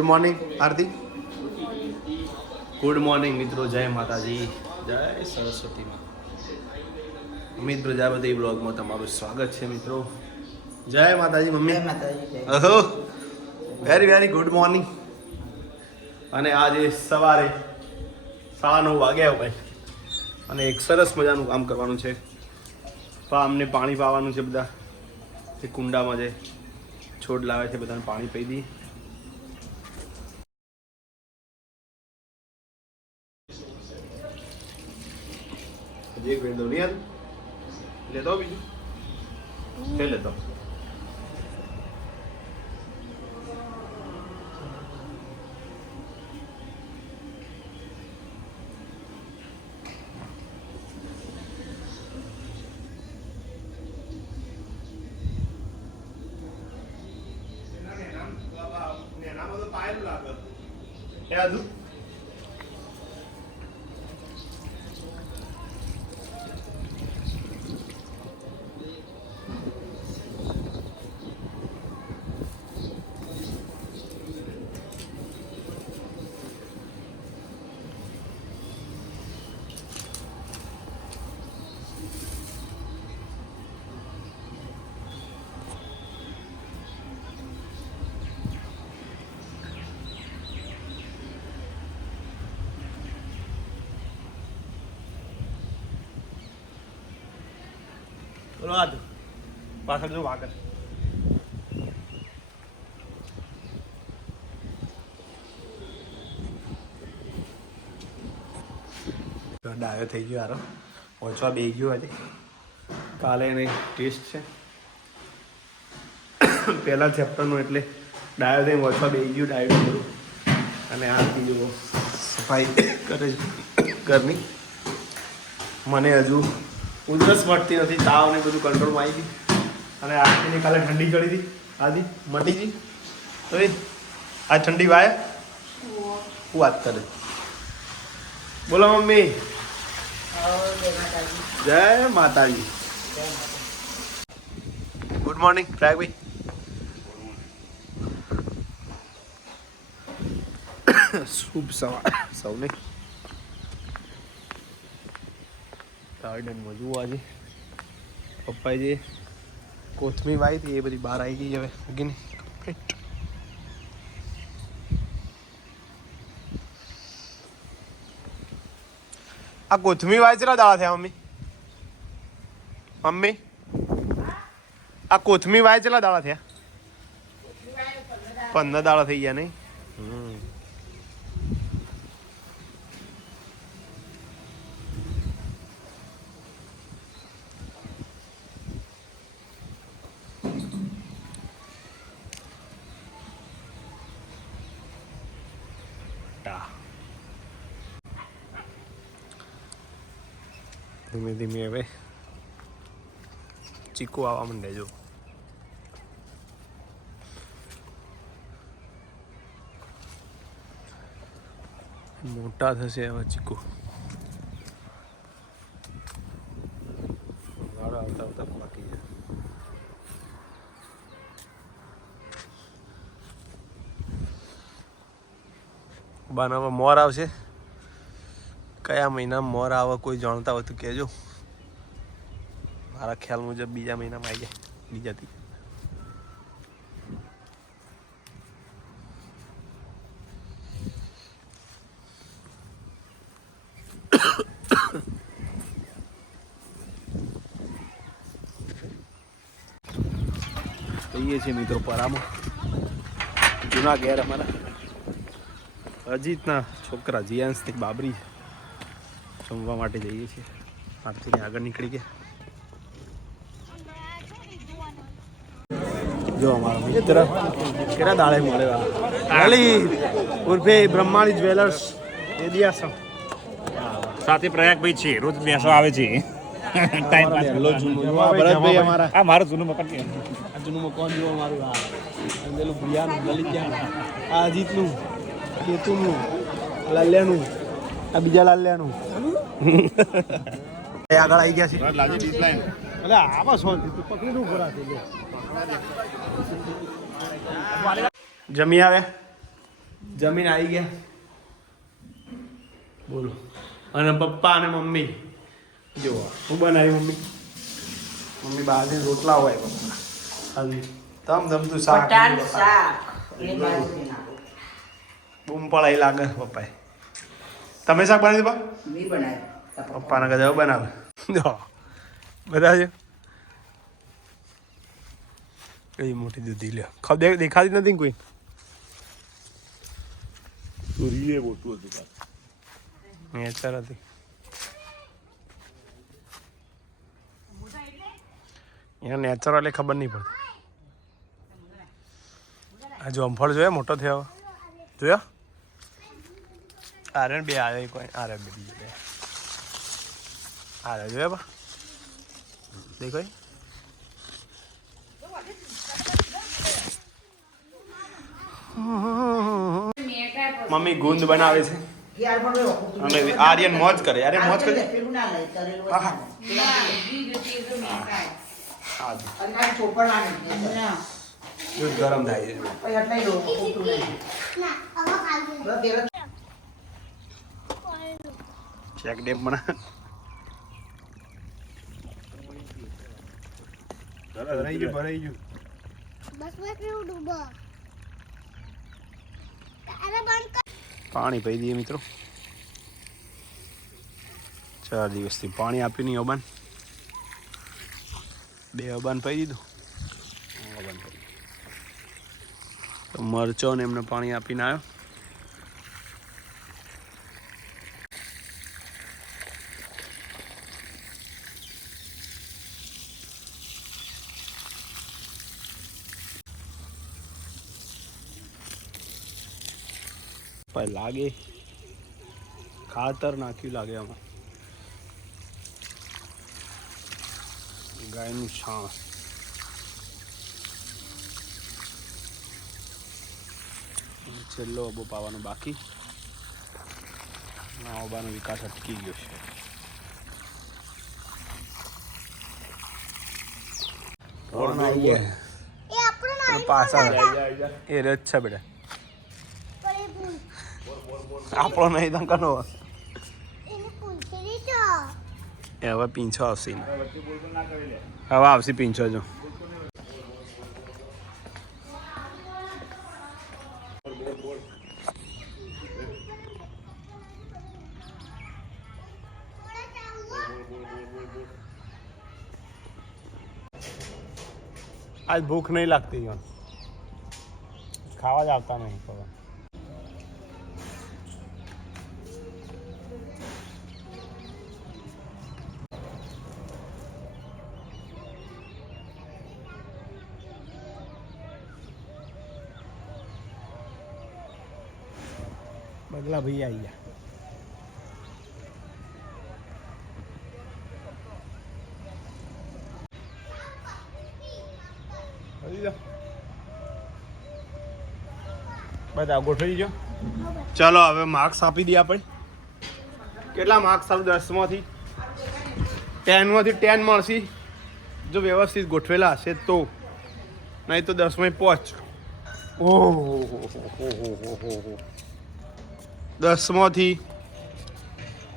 Good morning આરતી. Good morning મિત્રો, જય માતાજી, જય સરસ્વતી માં. અમિત પ્રજાપતિ બ્લોગમાં તમારું સ્વાગત છે મિત્રો. જય માતાજી મમ્મી. ઓહો, વેરી વેરી ગુડ મોર્નિંગ. અને આજે સવારે 9:30 વાગ્યા ભાઈ, અને એક સરસ મજાનું કામ કરવાનું છે. અમને પાણી પાવાનું છે. બધા એ કુંડામાં જે છોડ લાવે છે બધાને પાણી પી દી. એક મિનિટ દો નહીં યાર, લેતો બીજું તે લેતો. બોલો આજ પાછળ જો વાગર ડાયો થઈ ગયો યાર. ઓછવા બે ગયો આજે. કાલે એને ટેસ્ટ છે પહેલા ચેપ્ટરનું, એટલે ડાયો થઈને ઓછવા બે ગયું. ડાયો બધું અને આરતી જુઓ સફાઈ કરે છે ઘરની. મને હજુ ઉધરસ મળતી નથી, તાવ ને બધું કંટ્રોલમાં આવી ગઈ. અને આરતીને કાલે ઠંડી ચડી હતી, આધી મટી ગઈ. તો એ આ ઠંડી વાય હું વાત કરે. બોલો મમ્મી. જય માતાજી. ગુડ મોર્નિંગ ફ્લેગ ભાઈ. શુભ સવાર સૌને. ગાર્ડનમાં જુઓ આજે પપ્પાએ જે કોથમી વાવી હતી એ બધી બહાર આવી ગઈ. હવે ઉગીને કમ્પ્લીટ. આ કોથમી વાવી કેટલા દાડા થયા મમ્મી? મમ્મી આ કોથમી વાય કેટલા દાડા થયા? 15 દાડા થઈ ગયા નહીં? ધીમે ધીમે હવે ચીકુ આવવા માંડે. જો મોટા થશે હવે ચીકુ. વાળો આવતા આવતા બાકી છે. બનાવવા મોર આવશે. કયા મહિનામાં મોર આવે કોઈ જાણતા હોય તો કહેજો. મારા ખ્યાલ મુજબ બીજા મહિનામાં આવી જાય. બીજાથી જઈએ છીએ મિત્રો પરામાં. જૂના ઘેર અમારા અજીતના છોકરા જીયાંશથી બાબરી જમવા માટે જઈએ છીએ. આરતીને આગળ નીકળી ગયા. જો અમારા મિત્ર કેરા દાડે મળે ઉર્ફે બ્રહ્માણી જ્વેલર્સ એડિયાસમ સાથે પ્રયાગભાઈ છે. રોજ બેસો આવે છે. ટાઈમ પાસ ભરતભાઈ અમારા. આ મારું જૂનું મકાન છે. આ જૂનું મકાન જુઓ અમારું. હા પેલું ભુયાનું લલિત્યાનું, આ અજીતનું, કેતુનું, લાલ્યાનું, આ બીજા લાલ્યાનું. આગળ આવી ગયા છે. એટલે આવા સોન પકડી નું ભરા. જમી આવ્યા? જમીન આવી ગયા બોલો. અને પપ્પા અને મમ્મી જો હું બનાવી મમ્મી બહારથી રોટલા હોય પપ્પા અને તમ તું શાક બૂમ પડાઈ લાગે પપ્પાએ. તમે શાક બનાવી પપ્પાના ગજા બનાવે જો બધા છે. કઈ મોટી દૂધી લ્યો ખબર દેખાતી નથી કોઈ. ચોરીએ મોટું હતું નેચર હતી. અહીંયા નેચર એટલે ખબર નહીં પડતી. આ જોમફળ જોયા મોટો થયો જોયો. આરે બે આવે કોઈ આરે બે બીજું બે આરે જોયા બા દેખો. મમ્મી ગુંદ બનાવે છે અને આર્યન મોજ કરે. આર્યન મોજ કરે. દૂધ ગરમ થાય છે. ચેક ડેમ બના ભરાઈ ગયું. પાણી પી દઈએ મિત્રો. 4 દિવસથી પાણી આપ્યું નહીં. અબાન 2 અબાન પી દીધું. તો મરચો ને એમને પાણી આપીને આવ્યો. લાગે ખાતર નાખ્યું લાગે આમાં. ગાયનું છાણ છેલ્લો અબો પાવાનો બાકી. અબાનો વિકાસ અટકી ગયો છે. પાછા એ રજ છે બેટા. આપણો નહીં તો કનો હવે પીંછો આવશે. હવે આવશે પીંછો. જો આજ ભૂખ નહીં લાગતી. ખાવા જ આવતા નહીં. બગલા ભાઈ આવી ગયા. બધા ગોઠવી ગયો. ચાલો હવે માર્ક્સ આપી દઈએ આપણે. કેટલા માર્ક્સ આવું 10માંથી? 10માંથી 10 મળશે જો વ્યવસ્થિત ગોઠવેલા હશે તો, નહીં તો 10માં 5. ઓહો 10માંથી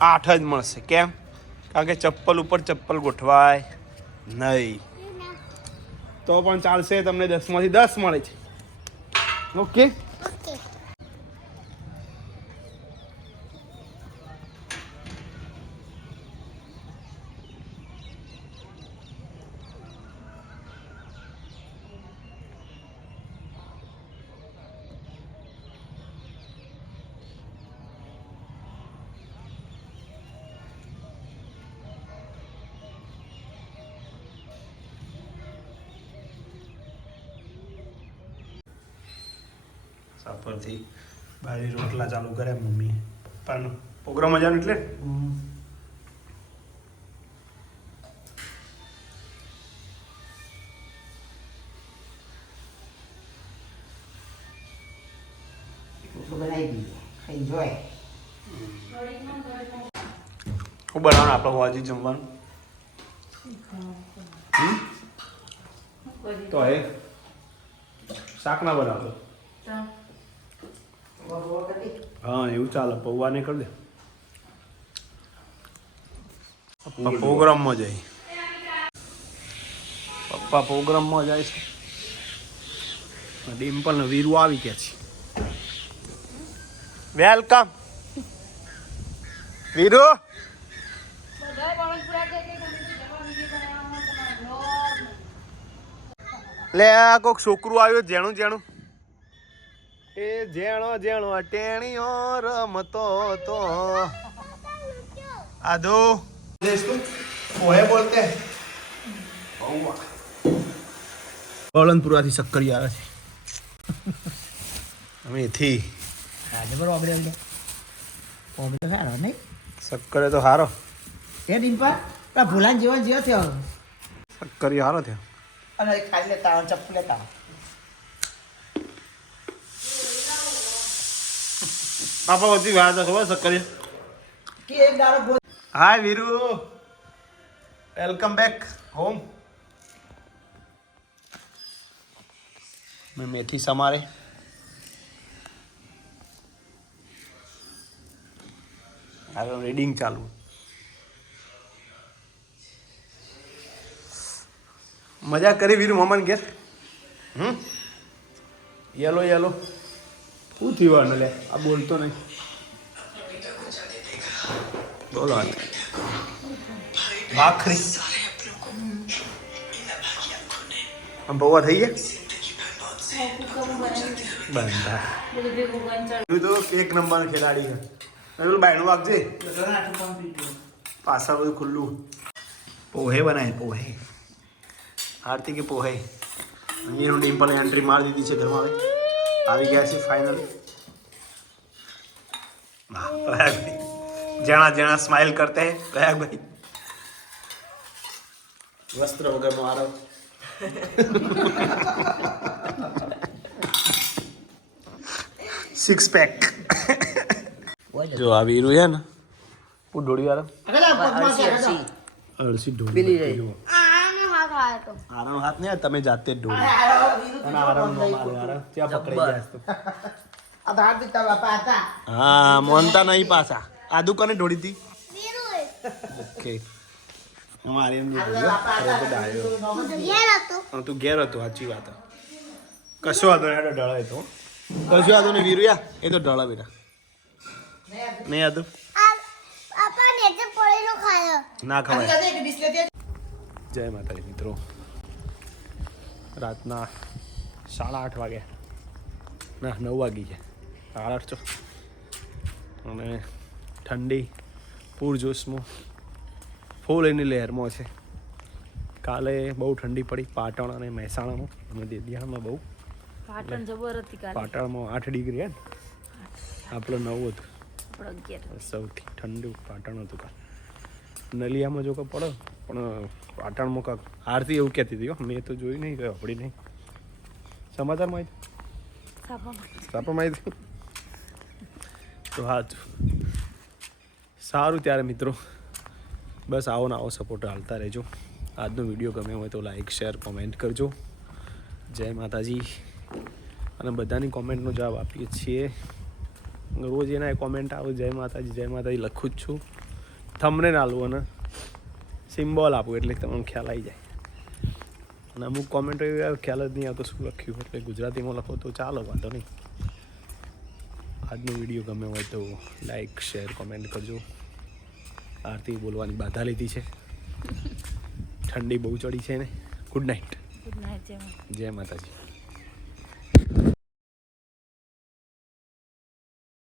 8 જ મળશે. કેમ? કારણ કે ચપ્પલ ઉપર ચપ્પલ ગોઠવાય નહીં. તો પણ ચાલશે. તમને 10માંથી 10 મળે છે. ઓકે. સાપરથી બારી રોટલા ચાલુ કર્યા મમ્મી. પપ્પાનો પ્રોગ્રામ મજાનો એટલે હું બનાવવાનું આપણે હોવાથી જમવાનું તો એ શાક ના બનાવતો હા એવું ચાલે પૌવા ને કરી દે પપ્પા પ્રોગ્રામમાં જાય પપ્પા પ્રોગ્રામમાં જાય છે ડિમ્પલ ને વીરુ આવી ગયા છે વેલકમ વીરુ લે આ કોક છોકરું આવ્યું જેણું જેણું એ જેણો જેણો ટેણીઓ રમતો તો આદુ ઓહે બોલતે બળનપુરાથી શક્કરી આવે છે અમેથી આજે બરો ઓબડે તો સારો નહીં શક્કરે તો હારો એ દિન પર પેલા ભૂલાન જેવો જેવો થયો શક્કરી હારો થયો અને ખાલી લેતા ચપ્પુ લેતા પાપા બધી વાત ખબર શક્કરી કે એક દાડો ગો હાય વીરુ વેલકમ બેક હોમ મેં મેથી સમારે હાલો રીડિંગ ચાલુ મજા કરી વીરુ મમન ઘેર યેલો યેલો શું થયું આને લે આ બોલતો નહીં બોલો ભાખરી આમ પૌવા થઈ ગયા બંધા તો એક નંબર ખેલાડી છે પેલું બાયણું વાગજે પાછા બધું ખુલ્લું પોહે બનાય પોહે આરતી કે પોહે અહીંયાનું ડિમ્પલ એન્ટ્રી મારી દીધી છે ઘરમાં હવે આવી ગયા છે ફાઇનલી પ્રયાગભાઈ જણા જણા સ્માइल करते हैं प्रयागभाई વસ્ત્ર વગરનો આરવ સિક્સ પેક જો આ વીરુ છે ને હું ઢોળી આરવ અળસી ઢોળી આરવ હાથ ને તમે જાતે જ ઢોળી અને આરવ નો મારે આરવ ત્યાં પકડી ગયા તો આ ધાર દીતા બાપા હતા હા મોનતા નહીં પાછા આદુ કને ઢોળી હતી ઓકે અમારે એમ તું ઘેર હતો સાચી વાત કશો વાંધો નહીં ઢળાય તો કશો વાંધો નહીં વીરુયા એ તો ઢળા બેટા નહીં આદુ ના ખવાય જય માતાજી મિત્રો રાતના 8:30 વાગ્યા ના 9 વાગી ગયા 8:30 અને ઠંડી પૂરજોશમાં ફૂલ એની લહેરમાં છે કાલે બહુ ઠંડી પડી પાટણ અને મહેસાણામાં અને દેદિયામાં બહુ પાટણ જબર હતી કાલે પાટણમાં 8 ડિગ્રી હે આપણે 9 હતું આપણે 11 સૌથી ઠંડુ પાટણ હતું કાલે નલિયામાં જો કે પડો પણ પાટણમાં કાંક આરતી એવું કહેતી હતી મેં તો જોયું નહીં કંઈ આપણી નહીં સમાચારમાં આવી તો હા સારું ત્યારે મિત્રો બસ આવો ને આવો સપોર્ટ હાલતા રહેજો આજનો વિડીયો ગમે હોય તો લાઈક શેર કોમેન્ટ કરજો જય માતાજી અને બધાની કોમેન્ટનો જવાબ આપીએ છીએ રોજ એના કોમેન્ટ આવે જય માતાજી લખું જ છું થમને નાલું અને સિમ્બોલ આપું એટલે તમને ખ્યાલ આવી જાય અને અમુક કોમેન્ટો એવી આવે ખ્યાલ જ નહીં આવતો શું લખ્યું એટલે ગુજરાતીમાં લખો તો ચાલો વાંધો નહીં આજનો વિડીયો ગમે હોય તો લાઈક શેર કોમેન્ટ કરજો આરતી બોલવાની બાધા લીધી છે ઠંડી બહુ ચડી છે ને ગુડ નાઇટ ગુડ નાઇટ જય માતાજી